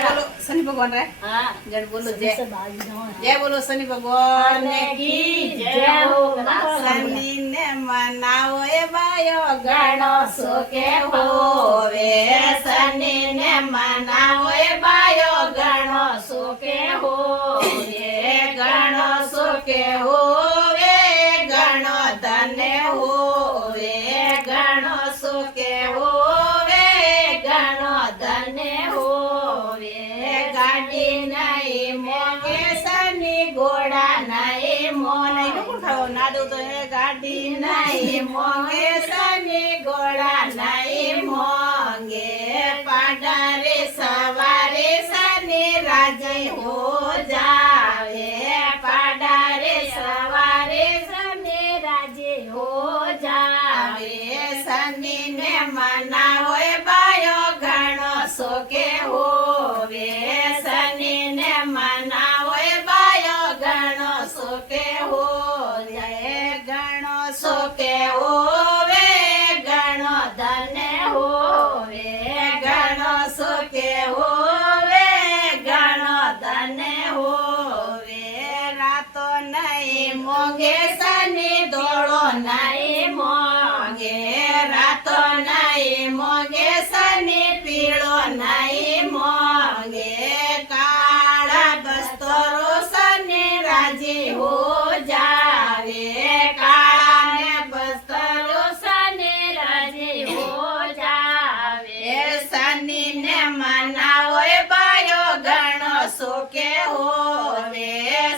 बोलो शनि भगवान रे। हाँ जड़ बोलो जय जय बोलो शनि भगवान की जय हो। शनि ने मनाओ ए बायो गणो सुखे हो होवे। शनि ने मनाओ ए बायो गणो सुखे हो गणो सुखे होवे गणो धन्य होवे गणो सुखे होवे गणो धन्य होवे। गाड़ी नहीं मोगे शनि घोड़ा नहीं मोन खाओ ना दो तो है गाड़ी नहीं मोगे शनि घोड़ा नहीं मोंगे पाडारे सवारे शनि राजे हो जावे पाडारे सवारे शनि राजे हो जावे। शनि ने मनाओ बायो घणो सुखे होवे शनि ने मनाओ बायो घणो सुखे होवे घणो सुखे होवे घणो धन्य होवे घणो सुखे होवे घणो धन्य होवे। रातो नहीं मोगे शनि दौड़ो नहीं मोगे रातो नहीं मोगे शनि पीड़ो नहीं मोगे काला बस्तरो शनि राजी हो जावे काला ने बस्तरो शनि राजे हो जावे। शनि ने मनाओ बायो घणो सुखे होवे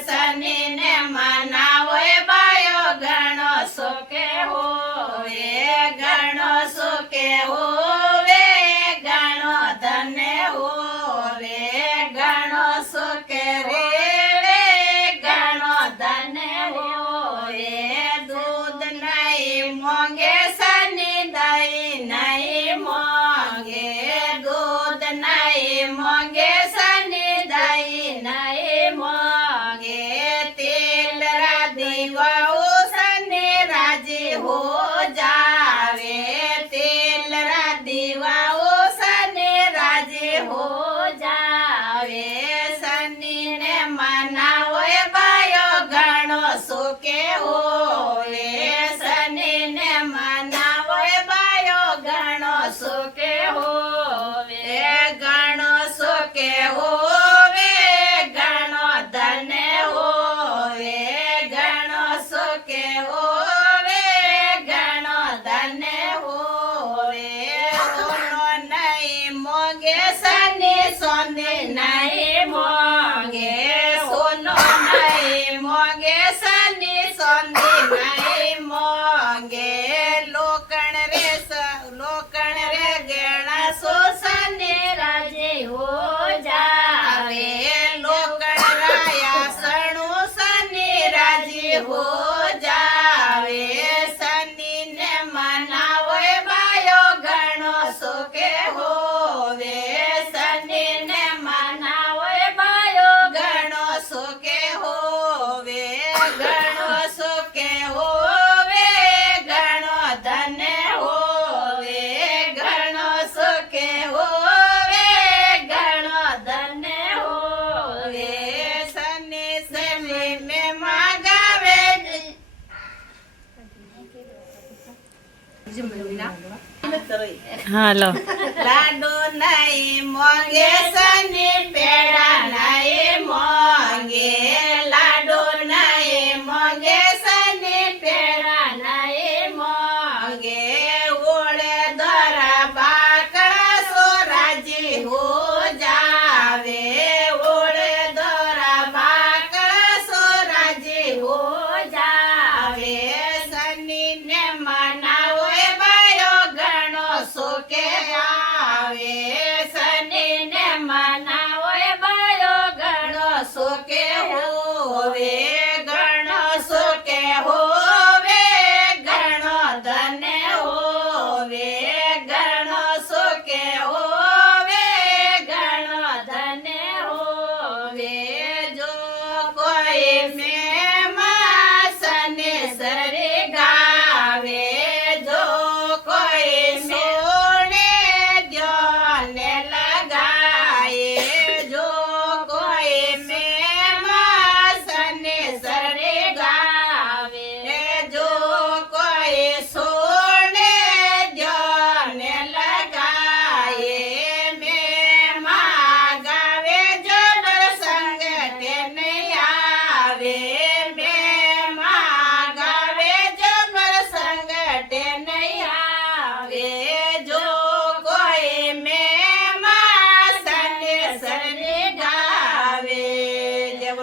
शनि ने मनाओ बायो घणो सुखे होवे घणो सुखे होवे घणो धन्य होवे घणो सुखे होवे घणो धन्य होवे। दूध नहीं मोंगे शनि दही नहीं मोंगे दूध नहीं मोंगे शनि दही नहीं मोंगे तेल दीवाओ शनि राजी हो जावे तेल दीवाओ शनि राजी हो जावे। शनि ने मनाओ बायो घणो सुखे होवे शनि ने मनाओ बायो घणो सुखे होवे घणो सुखे होवे घणो धन्य होवे घणो सुखे होवे घणो धन्य होवे। सोनो नहीं मोगे शनि सोने नहीं मोगे सोनो नहीं मोगे शनि सोने नहीं मोगे लोकण रे गणा सो शनि राजे हो जावे। लोकण राया सणु शनि राजी हो जावे शनि ने मनाओ बायो घणो सुखे होवे शनि ने मनाओ बायो घणो सुखे होवे घणो सुखे होवे घणो धन्य होवे घणो सुखे होवे घणो धन्य होवे। शनि शनि में मागावे हालो लाडू नहीं मोंगे शनि पेड़ा नहीं मोंगे लाडू नहीं मोंगे शनि पेड़ा नहीं मोंगे ओढ़े द्वारा बाकड़ा सो राजी हो जावे ओढ़े द्वारा बाकड़ा सो राजी हो जावे। शनि ने मनाओ बायो घणो सुखे आवे शनि ने मना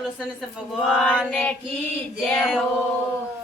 બોલો શનિશ્ચર ભગવાન ભગવાન કી જય હો